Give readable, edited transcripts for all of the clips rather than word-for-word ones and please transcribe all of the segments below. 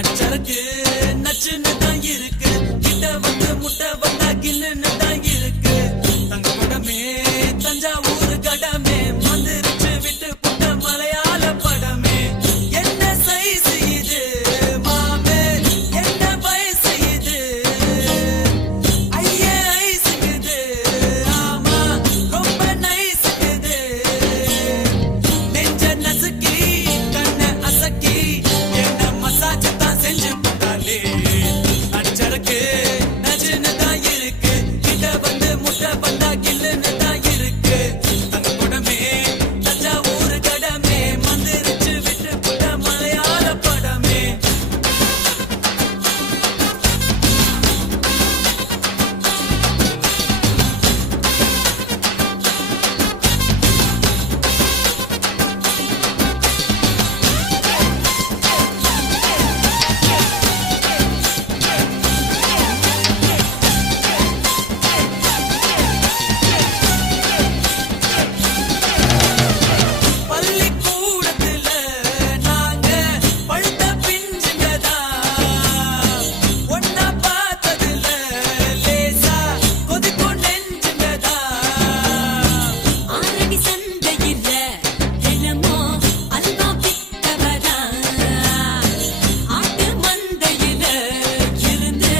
அச்சருக்கு நச்சுன்னு தான் இருக்கு, கிட்ட வந்து முட்டை வந்தா கில்லுன்னு தான் இருக்கு. தங்க படமே தஞ்சாவூர் கடமே வந்துருச்சு விட்டு புட்ட மலையாள படமே. என்ன சைஸ் இது மாமே, என்ன வயசு இது, ஐயே ஐசுக்குது, ஆமா ரொம்ப நைசுக்குது. நெஞ்ச நசுக்கி கண்ண அசக்கி என்ன மசாஜ் தான் செஞ்சு போட்டாலே. அச்சருக்கு நச்சுன்னு தான் இருக்கு, கிட்ட வந்து முட்டை வந்தா கில்லுன்னு தான் இருக்கு. தங்க படமே தஞ்சாவூர் கடமே வந்துருச்சு விட்டு புட்ட மலையாள படமே. பள்ளிக்கூடத்துல நாங்க பழுத்த பிஞ்சுங்கதான், ஒன்னா பார்த்ததுல லேசா கொதிக்கும் நெஞ்சுங்கதான். ஆரடி சந்தையில தினமோ அல்வா வித்தவதா, ஆட்டு மந்தையில இருந்து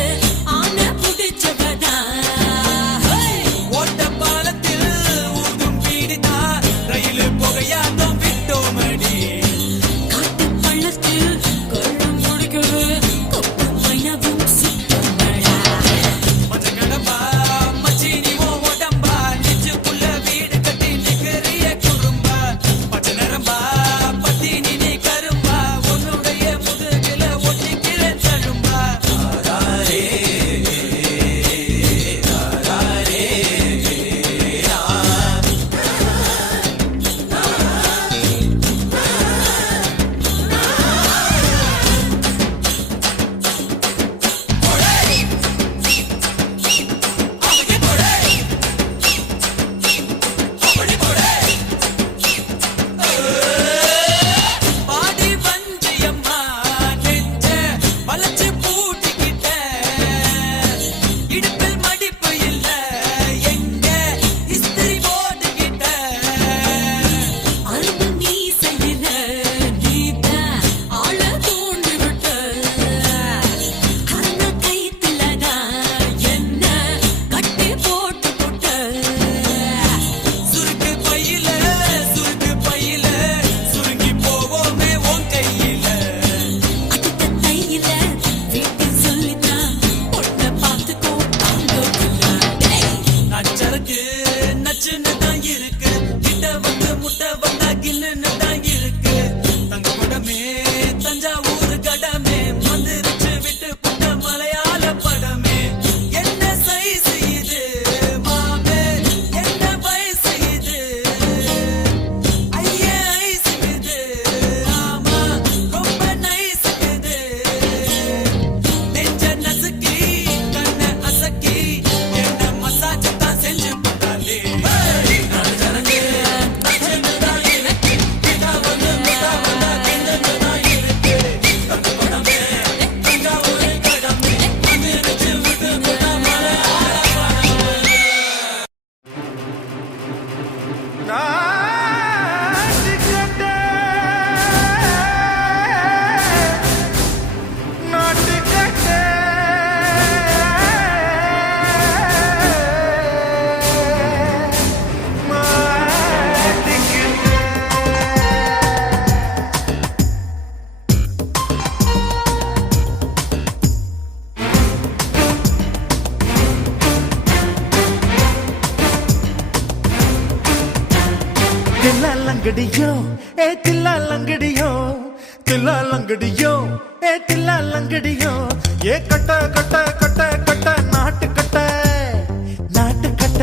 ஆனை புடிச்சவதா. ஓட்ட பாலத்தில் ஊதும் பீடிதான் ரயில் புகையாட்டம் விட்டோமடி. காட்டு பள்ளத்தில் கொள்ளும் முடிக்கிறது கொப்பு மைனவும் சுத்தமடா. மஞ்ச கடம்பா மச்சினி ஓ உடம்பா, நெஞ்சுக்குள்ள வீடு கட்டி நிக்கிறிய குறும்பா. பச்சை நரம்பா பத்தினி நீ கரும்பா, உன்னுடைய முதுகில ஒட்டிக்கிறேன் தழும்பா. பாடி வஞ்சியம்மா நெஞ்ச வளைச்சு பூட்டிக்கிட்ட, இடுப்பில் மடிப்பு இல்ல எங்க இஸ்திரி போட்டுக்கிட்ட. அரும்பு மீசையில நீட்ட ஆள தூண்டி விட்ட, அந்த கைத்துலதான் என்ன கட்டி போட்டு போட்ட. சுருக்கு பையில சுருங்கி போவோமே உன் கையில. அடுத்த தையில வீட்டு சொல்லித்தான் பொண்ணை பார்த்துக்கோ தாங்கோக்குள்ள. அச்சருக்கு நச்சுன்னு தான் இருக்கு, கிட்ட வந்து முட்டை வந்தா கில்லுன்னு தான் இருக்கு. தங்க படமே தஞ்சாவூர் கடமே வந்துருச்சு விட்டு புட்ட மலையாள படமே. என்ன சைஸ் இது மாமே, என்ன வயசு இது, ஐயே ஐசுக்குது, ஆமா ரொம்ப நைசுக்குது. நெஞ்ச நசுக்கி கண்ண அசக்கி என்ன மசாஜ் தான் செஞ்சு போட்டாலே. அச்சருக்கு நச்சுன்னு தான் இருக்கு, கிட்ட வந்து முட்டை வந்தா கில்லுன்னு தான் இருக்கு. தங்க படமே தஞ்சாவூர் கடமே வந்துருச்சு விட்டு புட்ட மலையாள படமே. தில்லா லங்கடியோ ஏ தில்லா லங்கடியோ, தில்லா லங்கடியோ ஏ தில்லா லங்கடியோ, ஏ கட்ட கட்ட கட்ட கட்ட நாட்டு கட்ட நாட்டு கட்ட.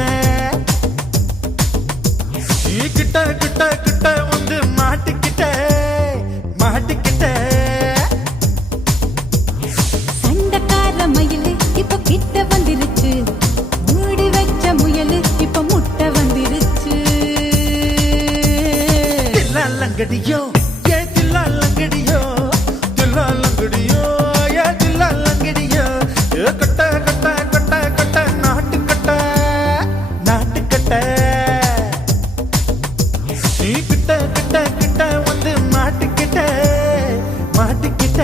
நீ கிட்ட கிட்ட கிட்ட வந்து மாட்டிக்கிட்ட மாட்டிக்கிட்ட. சண்டைக்கார மயிலு இப்ப கிட்ட வந்துருச்சு, மூடி வச்ச முயலு இப்ப முட்டை வந்துருச்சு. தில்லா லங்கடியோ ஏ தில்லா லங்கடியோ, தில்லா லங்கடியோ. தில்லாலங்கடியோ கட்ட கட்ட கட்ட கட்ட நாட்டு கட்ட நாட்டு கட்ட நீ கிட்ட கிட்ட கிட்ட வந்து மாட்டிக்கிட்ட மாட்டிக்கிட்ட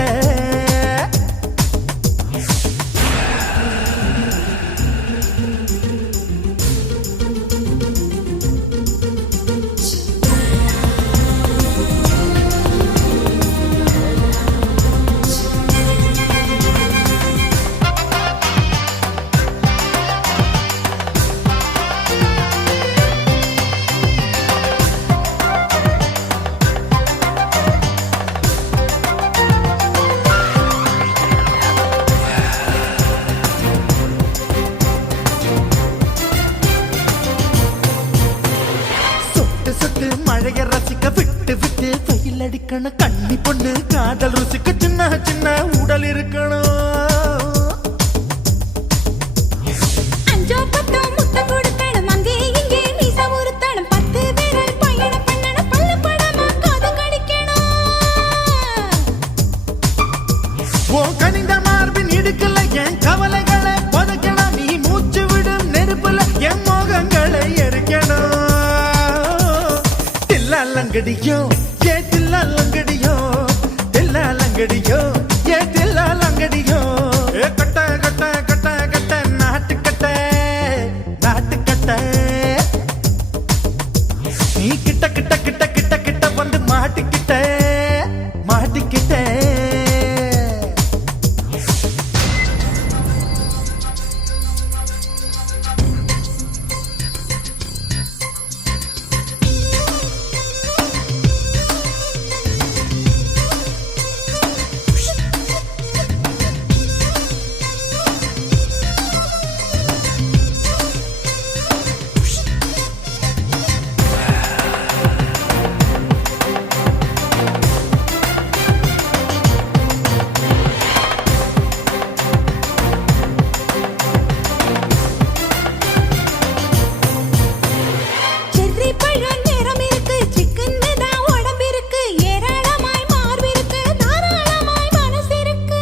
சொட்டு மழைய ரசிக்க விட்டு விட்டு வெயில் அடிக்கணும் கண்ணி பொண்ணு காதல் ருசிக்க சின்ன சின்ன உடல் இருக்கணும் அஞ்சோ பத்தோ முட்டை கொடுக்கணும் அங்கே இங்கே மீச உருத்தணும் 10 விரல் பயணம் பண்ணணும் பல்லு படமா காது கடிக்கணும் ஓ கனிந்த மார்பின் இடுக்கல என் கவலைகளை பதுக்கணும் நீ மூச்சு விடும் நெருப்புல என் மோகங்களை எரிக்கணும் தில்லாலங்கடியோ ஏ தில்லாலங்கடியோ தில்லாலங்கடியோ ஏ தில்லாலங்கடியோ ஏ கட்ட கட்ட கட்ட கட்ட நாட்டு கட்ட நாட்டு கட்ட நீ கிட்ட கிட்ட கிட்ட கிட்ட கிட்ட வந்து மாட்டிக்கிட்ட மாட்டிக்கிட்ட செர்ரி பழம் நிறம் இருக்கு சிக்கன்னு தான் உடம்பு இருக்கு ஏராளமாய் மார்பு இருக்கு தாராளமாய் மனசு இருக்கு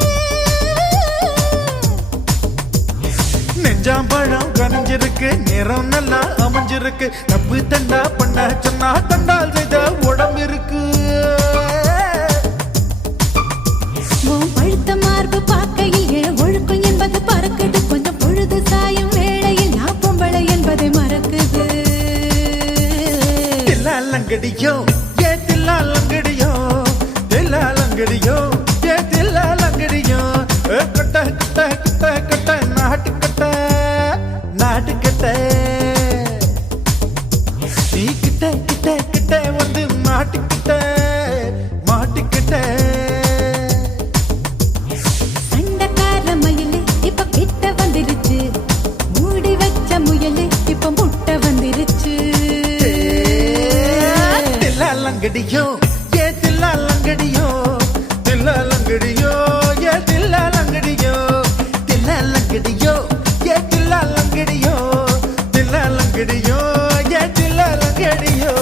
நெஞ்சாம்பழம் கனிஞ்சிருக்கு நிறம் நல்லா அமைஞ்சிருக்கு தப்பு தண்டா பண்ண சொன்னா தண்டால் செய்த உடம்பு இருக்கு உன் பழுத்த மார்பு பார்க்கையில் என் ஒழுக்கம் என்பது பறக்குது கொஞ்சம் பொழுது சாயும் வேளையில் நான் பொம்பளை என்பதை மறக்குது தில்லாலங்கடியோ ஏ தில்லாலங்கடியோ தில்லாலங்கடியோ ஏ தில்லாலங்கடியோ கட்ட கட்ட கட்ட கட்ட நாட்டு கட்ட நாட்டு கட்ட நீ கிட்ட கிட்ட கிட்ட வந்து மாட்டிக்கிட்ட மாட்டிக்கிட்ட சண்டைக்கார மயிலு இப்ப கிட்ட வந்துருச்சு மூடி வச்ச முயலு இப்ப முட்டை வந்துருச்சு தில்லாலங்கடியோ ஏ தில்லாலங்கடியோ தில்லாலங்கடியோ ஏ தில்லாலங்கடியோ தில்லாலங்கடியோ ஏ தில்லாலங்கடியோ தில்லாலங்கடியோ ஏ தில்லாலங்கடியோ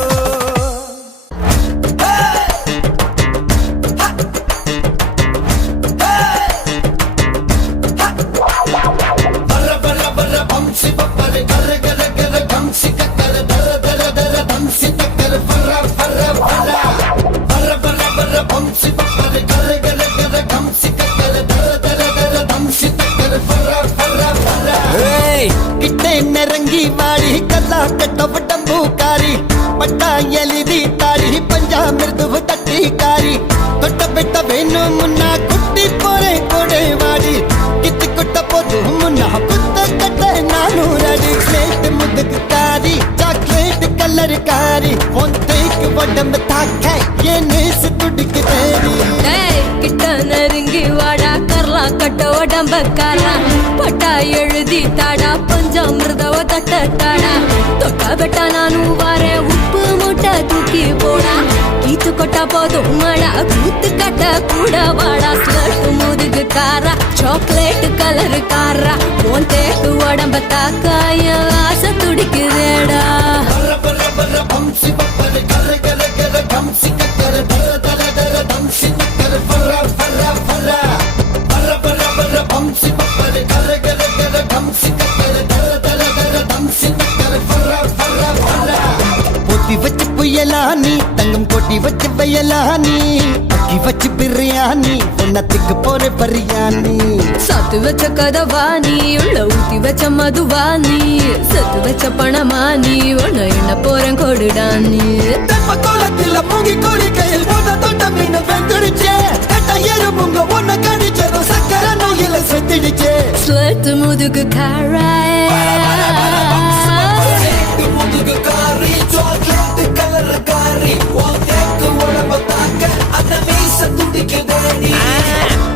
கிட்டே நெருங்கி வாடி கல்லா கட்ட உடம்பூக்காரி பட்டா எலிதி தாடி பஞ்சாமிருது தட்டிக்காரி தொட்ட பெட்ட வேணும் முன்னா குட்டி போறே கொடை வாடி கித்து குட்ட போது முன்னா புத்த கட்ட நானூறடி பிளேட் முதுகு காரி சாக்லேட் கலர் காரி பொந்தைக்கு உடம்பு தாக்க என் நேசு துடிக்கு தேடி கிட்ட நெருங்கி வாடா கரலா கட்ட உடம்பக்காரா பட்டா எழுதி தாடா பஞ்சாமிருதவ தட்டட்டாடா தொட்ட பெட்டா நானும் வாரேன் உப்பு மூட்டை தூக்கி போடா கீத்து கொட்டா போதும் மடா கூத்து கட்ட கூட வாடா ஸ்லட் முதுகு காரா சாக்லேட் கலர் காரா உன் தேக்கு உடம்ப தாக்காய ஆசை துடிக்குதேடா பர ஆவி வச்சு புயலா நீ தங்கம் கொட்டி வச்சு வயலா நீ அக்கி வச்சு பிரியாணி ஒன்னத்துக்கு போற பரியாணி சாத்து வச்ச கதவா நீ உள்ள ஊத்தி வச்ச மதுவா நீ சத்து வச்ச பணமா நீ உன்ன என்ன போறேன் கொடுடா நீ தெப்ப கோலத்துல மூங்கி கோழி கையில் போன தொட்ட மீன் வெந்துடுச்சே கட்ட எறும்புங்க ஒன்ன கடிச்சதும் சக்கர நோயில செத்துடுச்சே ஸ்வெட் முதுகு காராய் முதுகு காரி சாக்லேட் கலர் காரி உனக்கு உடம்ப தாக்க அந்த மீச துடிக்குதேடி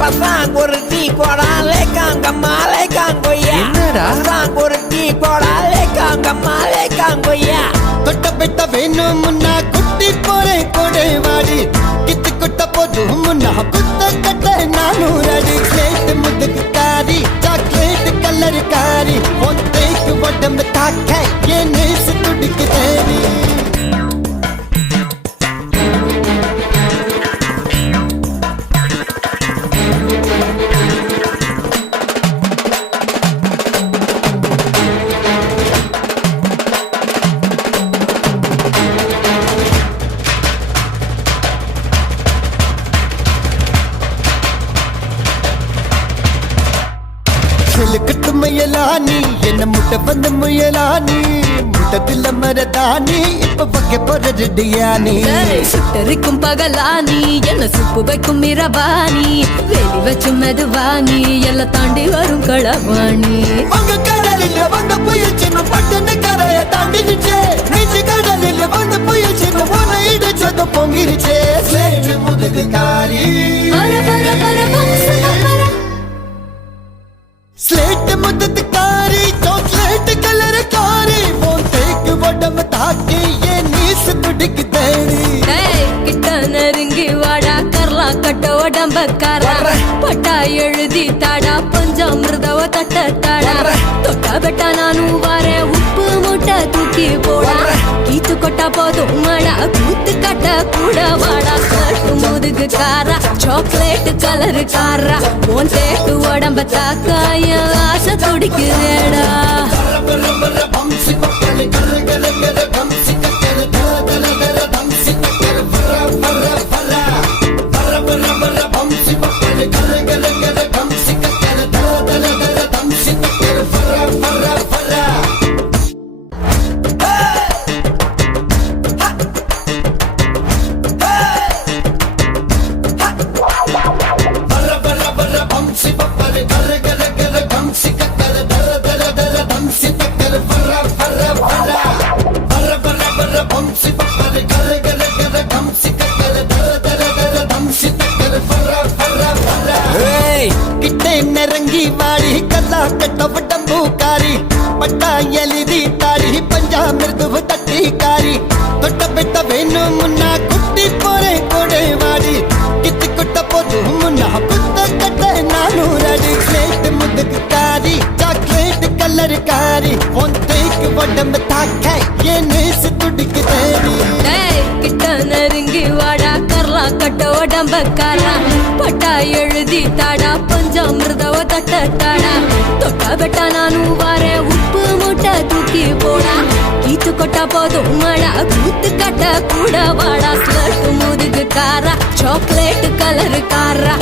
பசாங் ஒரு டீ போடாலே காங்கம்மாலே காங்கொய்யா பசாங் ஒரு டீ போடாலே காங்கம்மாலே காங்கொய்யா தொட்ட பெட்ட வேணும் முன்னா குட்டி போறே கொடை வாடி கித்து குட்ட போதும் முன்னா குத்த கட்ட நானூறடி ஸ்லேட் முதுகு காரி சாக்லேட் கலர் காரி ஒத்தைக்கு உடம்பு தாக்க என் நேசு துடிக்கு தேடி கட்டு முயலானி என்ன முட்டை வந்து முயலானி முட்டத்தில் மரதானி இப்ப பக்க போற ரெடியானி சுட்டரிக்கும் பகலானி என்ன சுப்பு வைக்கும் இரவாணி வேலி வச்சு மெதுவாணி எல்லாம் தாண்டி வரும் களவாணி உங்க கடலில் வந்த புயல் சின்ன பட்டன கரைய தாண்டிடுச்சே நெஞ்சு கடலில் வந்த புயல் சின்ன உன இடிச்சது பொங்கிருச்சே சேடு முதுகு காரி பர பர பர வம்சம் பர ஸ்லேட் முதுகு காரி சாக்லேட் கலர் காரி போன்டேக்கு உடம்பு தாக்கி என் நீசு துடிக்கு தேடி கிட்ட நெருங்கி வாடா கரலா கட்ட உடம்பக்காரா பட்டா எழுதி தாடா பஞ்சாமிர்தவ தட்ட தாடா தொட்டா பெட்டா நானும் வாரேன் உப்பு மூட்டை தூக்கி போடா கீத்து கொட்டா போதும் மாடா கூத்து கட்ட கூட வாடா கட்டு முதுகு காரா சாக்லேட் கலர் காரா உன் தேக்கு உடம்ப தாக்கா என் ஆசை துடிக்குதேடா கிட்டே நெருங்கி வாடி கல்லா கட்ட உடம்பு காரி பட்டா எழுதி தாரி பஞ்சாமிர்து தட்டி காரி தொட்ட பெட்ட வேணும் முன்னா குட்டி போறே கொடை வாடி கித்து குட்ட போதும் முன்னா குத்த கட்ட நானூறடி ஸ்லேட் முதுகு காரி சாக்லேட் கலர் காரி ஒன்றைக்கு உடம்பு தாக்க என் நேசு துடிக்கு தேடி கிட்ட நெருங்கி வாடா கரலா கட்ட உடம்பக்காரா பட்டா எழுதி தாடா பஞ்சாமிர்தவ தட்ட தாடா தொட்டா பெட்டா நானும் வாரேன் உப்பு மூட்டை தூக்கி போடா கீத்து கொட்டா போதும் மாடா கூத்து கட்ட கூட வாடா ஸ்லட்டு முதுகு காரா சாக்லேட் கலர் காரா